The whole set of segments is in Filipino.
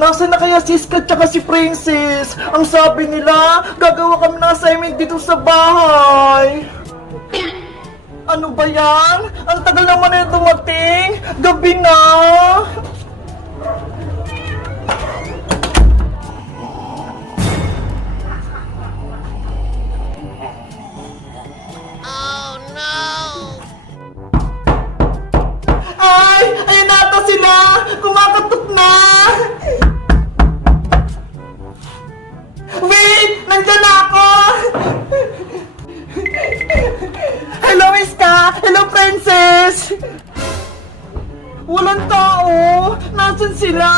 Nasaan na kaya si Iska tsaka si Princess? Ang sabi nila, gagawa kami ng assignment dito sa bahay. Ano ba yan? Ang tagal naman na dumating. Gabi na. Ay! Ayan na ata sila! Kumakatok na! Wait! Nandyan na ako! Hello, Iska! Hello, Princess! Walang tao! Nasaan sila?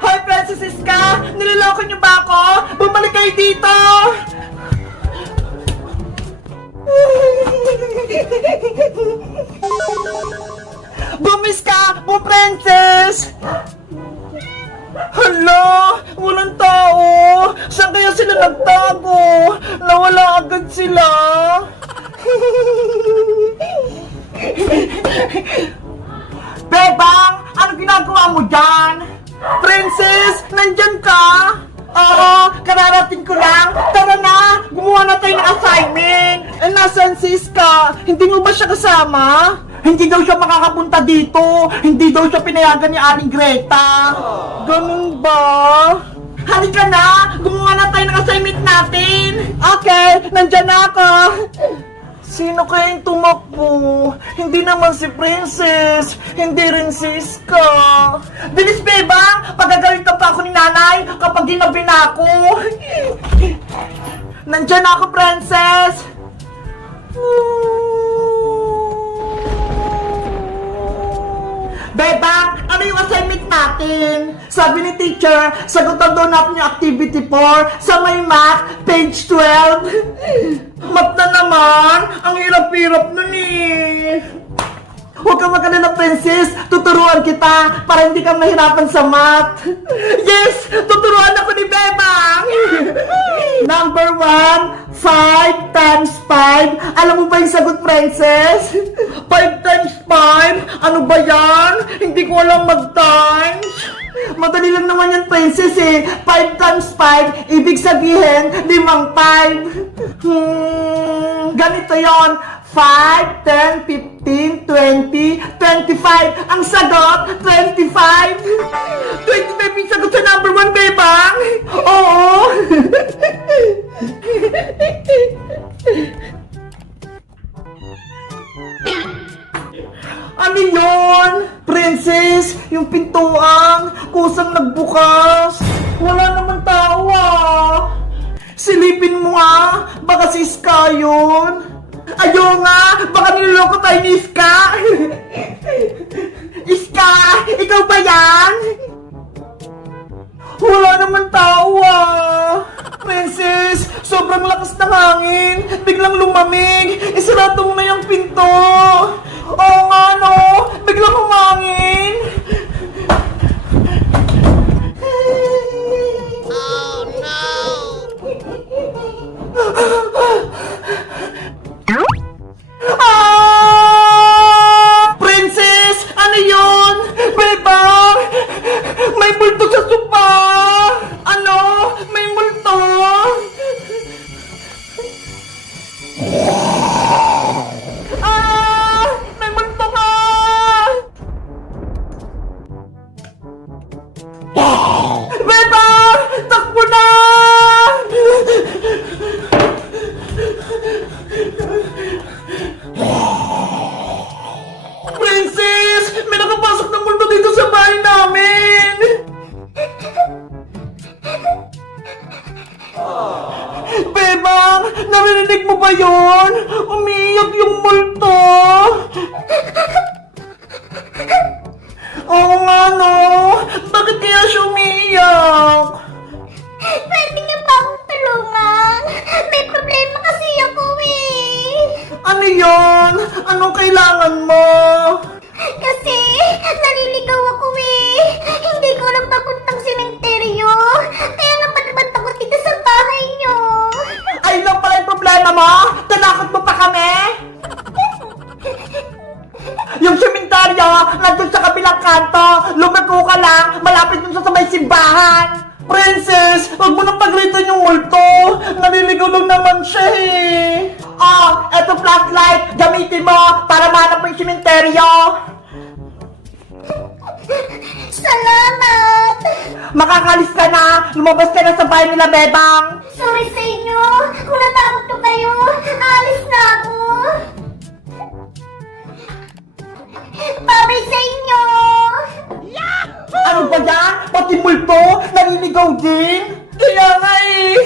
Hi, Princess Iska! Niloloko niyo ba ako? Bumalik kayo dito! Bumis ka! Bu Princess! Hala! Walang tao! Saan kaya sila nagtago? Nawala agad sila! Bebang! Ano ginagawa mo dyan? Princess! Nandyan ka? Oo! Kararating ko lang! Tara na! Gumawa na tayo ng assignment! Eh, nasaan si Iska? Hindi mo ba siya kasama? Hindi daw siya makakapunta dito! Hindi daw siya pinayagan ni Aling Greta! Ganun ba? Halika na! Gumawa na tayo ng assignment natin! Okay! Nandyan na ako! Sino kayang tumakbo? Hindi naman si Princess! Hindi rin si Iska! Bilis, Bebang! Pagagalitan pa ako ni Nanay kapag ginabi na ako! Nandyan na ako, Princess! Bebang, ano yung assignment natin? Sabi ni teacher, sagutan daw natin yung activity 4 sa may math, page 12. Math na naman, ang hirap-hirap nun eh. Huwag kang magkalala, Princess. Tuturuan kita para hindi ka mahirapan sa math. Yes! Tuturuan ako ni Bebang! Number 1, 5 times 5. Alam mo ba yung sagot, Princess? 5 times 5? Ano ba yan? Hindi ko alam mag-times. Madali lang naman yan, Princess eh. 5 times 5, ibig sabihin, 5. Ganito yon. 5, 10, 15, 20, 25. Ang sagot, 25. 25 yung sagot sa number 1, Bebang. Oo. Ano yun? Princess, yung pintuan, kusang nagbukas. Wala naman tao ah. Silipin mo nga, baka si Iska yun. Ayaw nga, baka niloloko tayo ni Iska. Iska, ikaw ba yan? Wala naman tao ah. Princess, sobrang lakas ng hangin. Biglang lumamig. Isarado mo na yung pinto. Oo nga no, biglang humangin. Oh no. Princess, ano yun? Bebang, may multo sa sopa. Ano? May multo? May multo ka! Bebang, takbo na! Princess, may nakapasok ng multo dito sa bahay namin! Bebang, narinig mo ba yun? Umiiyak yung multo! Oo nga no, bakit kaya siya umiiyak? Pwede niyo ba akong tulungan? May problema kasi ako eh. Ano yun? Anong kailangan mo? Kasi naliligaw ako eh. Hindi ko alam papuntang sementeryo. Kaya napadabad ako dito sa bahay niyo. Ayun lang pala yung problema mo? Tinakot mo pa kami? Yung sementeryo, nandun sa kabilang kanto. lumako ka lang, malapit dun sa may simbahan. Princess, wag mo nang pagritan yung multo. Naliligaw lang naman siya eh. Oh, eto flashlight, gamitin mo para mahanap mo yung simenteryo. Salamat! Makakalis ka na, lumabas ka na sa bahay nila, Bebang. Sorry sa inyo! Kung natakot ko kayo, alis na ako! Babay sa inyo! Ano ba yan? Pati multo, naliligaw din. Kaya nga eh.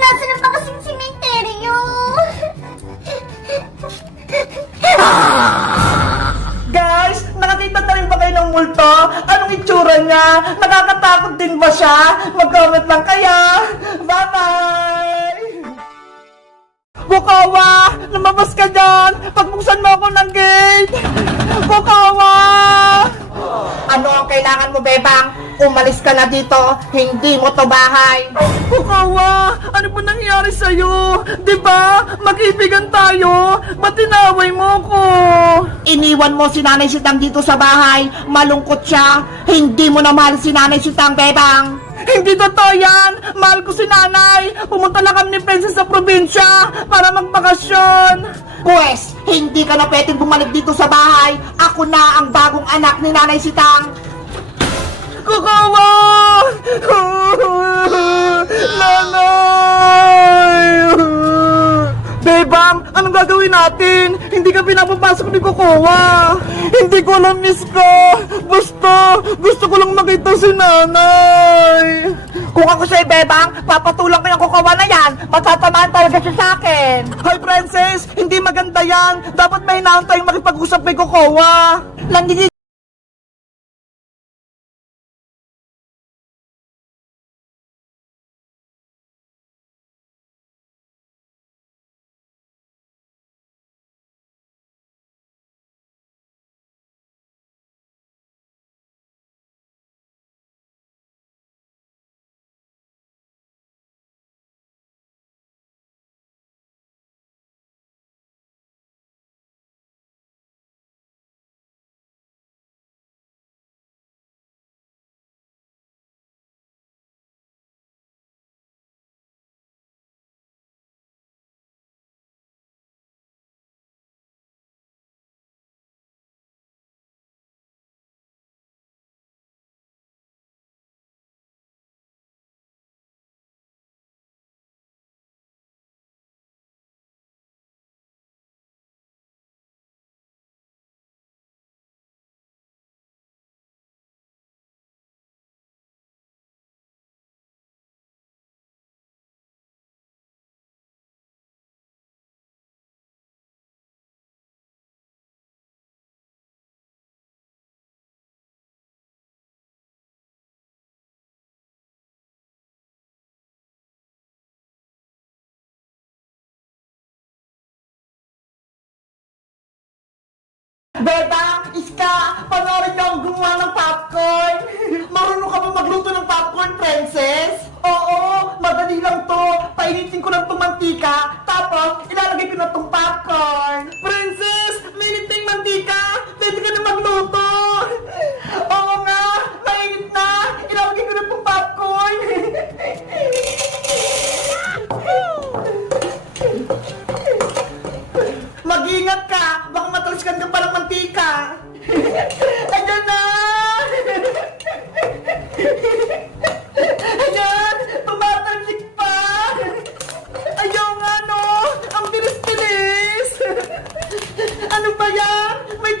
Nasaan na ba kasing simenteryo? Guys, nakakita na rin ba kayo ng multo? Anong itsura niya? Nakakatakot din ba siya? Mag-comment lang kaya. Bye-bye! Bukawa! Lumabas ka dyan! Pagbuksan mo ako ng gate! Bukawa! Ano ang kailangan mo, Bebang? Umalis ka na dito, hindi mo to bahay. Bukawa! Ano ba nangyari sa'yo? Diba? Mag-ibigan tayo? Ba't tinaway mo ko? Iniwan mo si Nanay Sitang dito sa bahay. Malungkot siya. Hindi mo na mahal si Nanay Sitang, Bebang. Hindi totoo yan! Mahal ko si Nanay! Pumunta lang kami ni Princess sa probinsya para magbakasyon! Pwes, hindi ka na pwedeng bumalik dito sa bahay! Ako na ang bagong anak ni Nanay Sitang! Kukawa! Nanay! Bebang, anong gagawin natin? Hindi ka pinapapasok ni Kukawa! Hindi ko alam, miss ko! Basta, gusto ko lang makita si Nanay! Kung ako sa'yo, Bebang, papatulang ko yung Kukawa na yan! Matatamaan talaga siya sa akin! Hoy, Princess! Hindi maganda yan! Dapat may inaon tayong makipag-usap kay Kukawa! Nandito. Bebang, Iska, panoorin niyo ang gumawa ng popcorn. Marunong ka ba magluto ng popcorn, Princess? Oo, madali lang to. Painitin ko lang itong mantika, tapos ilalagay ko na itong popcorn. Princess, mainit na yung mantika. Pwede ka na magluto. Oo nga, mainit na. Ilalagay ko na itong popcorn. Mag-ingat ka, baka mataliskan ka pa ng mantika. Ayan na! Ayan! Tumatalsik pa! Ayaw nga no! Ang bilis-bilis! Ano ba yan? May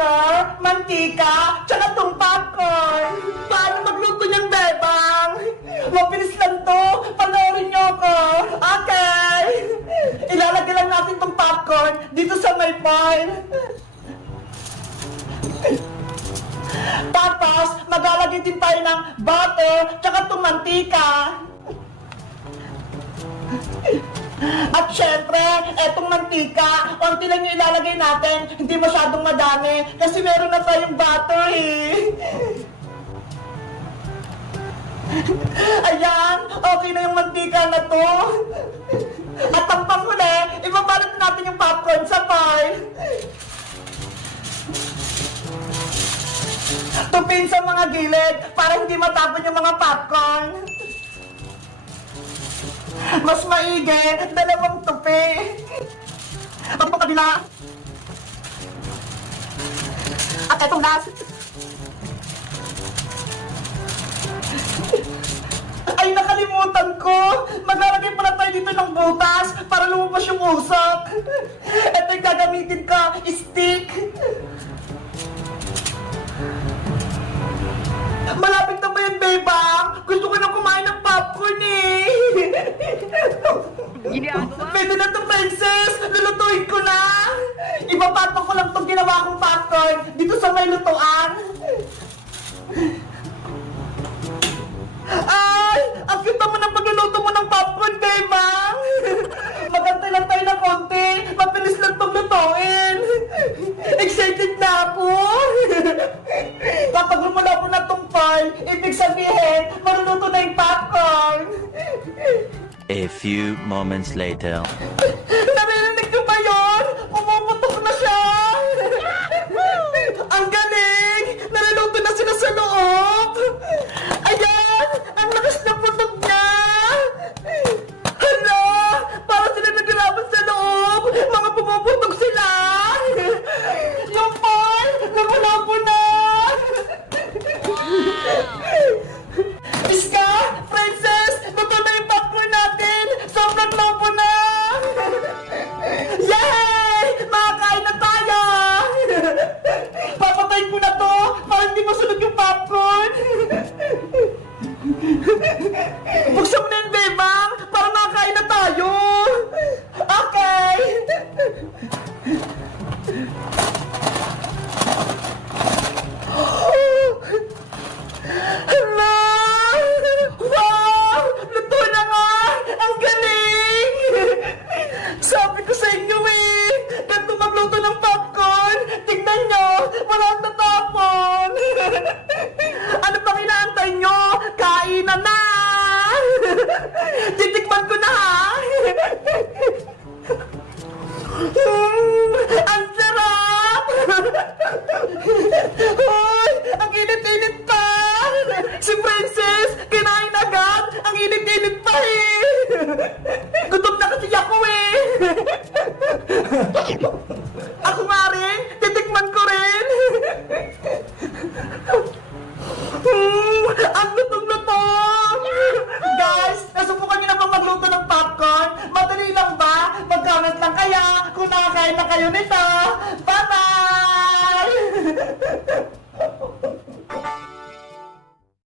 butter, mantika, tsaka tong popcorn. Paano magluto niyan, bebang? Mabilis lang to. Panoorin niyo ako. Okay. Ilalagay lang natin tong popcorn dito sa may pile. Tapos, maglalagay din tayo ng butter, tsaka tong mantika. At syempre, etong mantika, konti lang yung ilalagay natin, hindi masyadong madami, kasi meron na tayong butter eh. Ayan, okay na yung mantika na to. At ang panghuli, ibabalot natin yung popcorn sa pile. Tupin sa mga gilid para hindi matapon yung mga popcorn. Mas maigi, dalawang tupi. Pati po kabila. At etong last. Ay, nakalimutan ko! Maglalagay pala tayo dito ng butas para lumabas yung usok. Ito yung gagamitin ko, stick. Malapit na ba yan, bebang? Gusto ko na kumain ng popcorn eh. Pwede na to, princess! Lulutuin ko na! Ipapatok ko lang itong ginawa kong popcorn dito sa may lutuan. Ay! Ang cute naman ang pagluluto mo ng popcorn, bebang! Magantay lang tayo ng konti. Mabilis lang itong lutuin. Excited na ako! Kapag lumula po na itong pile, ibig sabihin, maluluto na yung popcorn. A few moments later. Narinig niyo ba yun? Pumuputok na siya! Ang galing! Naluluto na sila sa loob! Ayan! Ang lakas ng putok niya! Hala! Para sila naglalaban sa loob! Mga pumuputok sila! Yung pile! Nakulabo na! Iska! Princess! Luto na yung popcorn natin! Sobrang labo na! Yay! Makakain na tayo! Papatayin ko na to para hindi masunog yung popcorn! Buksan mo na yung bebang para makakain na tayo! Okay! Hala! Wow! Luto na nga! Ang galing! Sabi ko sa inyo eh! Ganito magluto ng popcorn! Tignan nyo! Walang tatapon! Ano pang inaantay nyo? Kainan na! Titikman ko na ha! Ang sarap! Hoy! Ang init-init pa! Si Princess, kinain agad! Ang init-init pa eh! Gutom na kasi ako eh! Ako nga rin! Titikman ko rin! Ang lutong-lutong! Guys, nasubukan niyo na ba magluto ng popcorn? Madali lang ba? Mag-comment lang kaya kung nakakain na kayo nito!